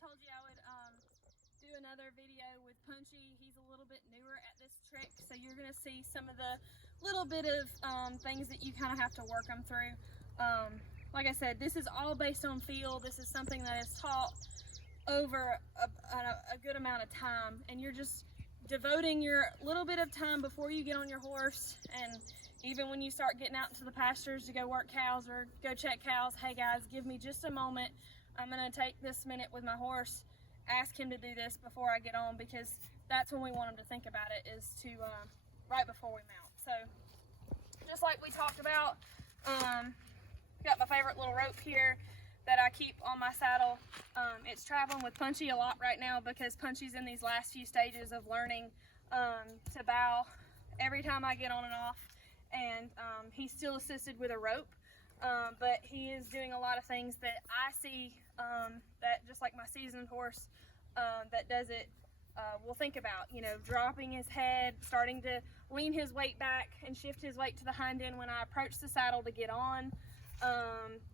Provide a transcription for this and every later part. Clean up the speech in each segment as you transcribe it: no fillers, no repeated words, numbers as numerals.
told you I would do another video with Punchy. He's a little bit newer at this trick, so you're going to see some of the little bit of things that you kind of have to work them through. Like I said, this is all based on feel. This is something that is taught over a good amount of time, and you're just devoting your little bit of time before you get on your horse, and even when you start getting out into the pastures to go work cows or go check cows. Hey guys, give me just a moment. I'm going to take this minute with my horse, ask him to do this before I get on, because that's when we want him to think about it, is to right before we mount. So just like we talked about, got my favorite little rope here that I keep on my saddle. It's traveling with Punchy a lot right now because Punchy's in these last few stages of learning to bow every time I get on and off, and he's still assisted with a rope, but he is doing a lot of things that I see that just like my seasoned horse that does it will think about, you know, dropping his head, starting to lean his weight back and shift his weight to the hind end when I approach the saddle to get on.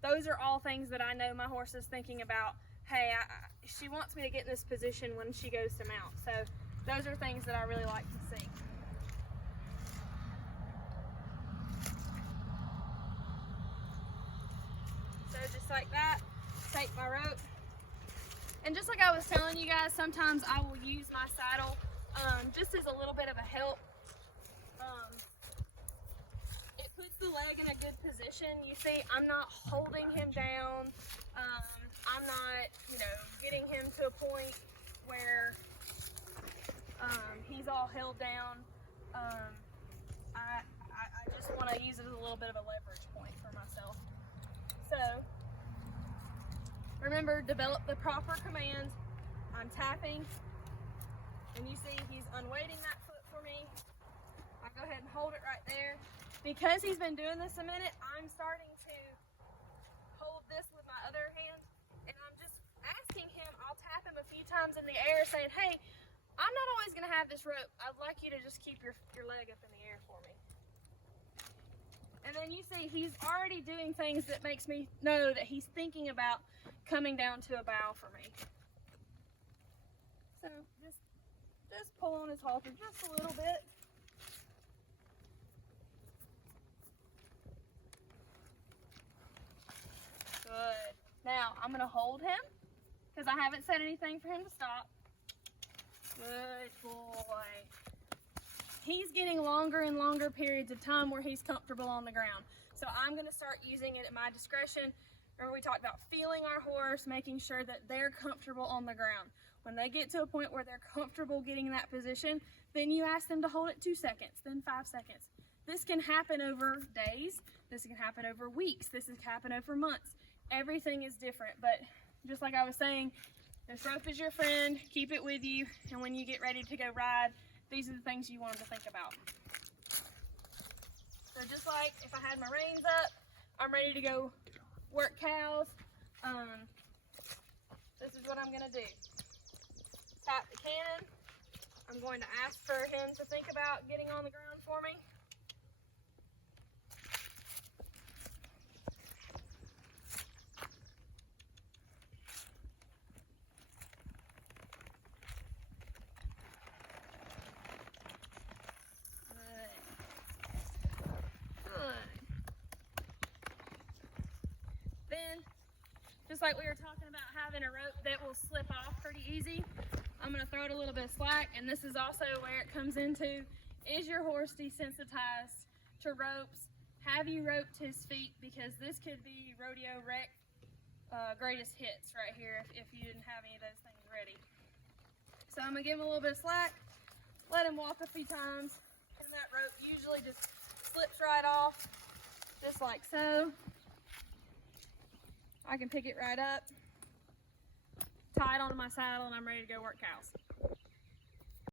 Those are all things that I know my horse is thinking about. Hey, she wants me to get in this position when she goes to mount. So those are things that I really like to see. So just like that, take my rope. And just like I was telling you guys, sometimes I will use my saddle just as a little bit of a help. It puts the leg in a good position. You see, I'm not holding him down. I'm not, you know, getting him to a point where he's all held down. I just want to use it as a little bit of a leverage point for myself. So remember, develop the proper command. I'm tapping, and you see he's unweighting that foot for me. I go ahead and hold it right there. Because he's been doing this a minute, I'm starting to hold this with my other hand, and I'm just asking him. I'll tap him a few times in the air saying, hey, I'm not always going to have this rope. I'd like you to just keep your leg up in the air for me. And then you see he's already doing things that makes me know that he's thinking about coming down to a bow for me. So just pull on his halter just a little bit. Good. Now I'm going to hold him because I haven't said anything for him to stop. Good boy. He's getting longer and longer periods of time where he's comfortable on the ground. So I'm going to start using it at my discretion. Remember, we talked about feeling our horse, making sure that they're comfortable on the ground. When they get to a point where they're comfortable getting in that position, then you ask them to hold it 2 seconds, then 5 seconds. This can happen over days. This can happen over weeks. This can happen over months. Everything is different, but just like I was saying, this rope is your friend. Keep it with you, and when you get ready to go ride, these are the things you want them to think about. So just like if I had my reins up, I'm ready to go work cows. This is what I'm going to do. Tap the cannon. I'm going to ask for him to think about getting on the ground for me. Then, just like we were talking about having a rope that will slip off pretty easy, I'm going to throw it a little bit of slack, and this is also where it comes into, is your horse desensitized to ropes? Have you roped his feet? Because this could be rodeo wreck greatest hits right here if you didn't have any of those things ready. So I'm going to give him a little bit of slack, let him walk a few times, and that rope usually just slips right off, just like so. I can pick it right up, tie it onto my saddle, and I'm ready to go work cows.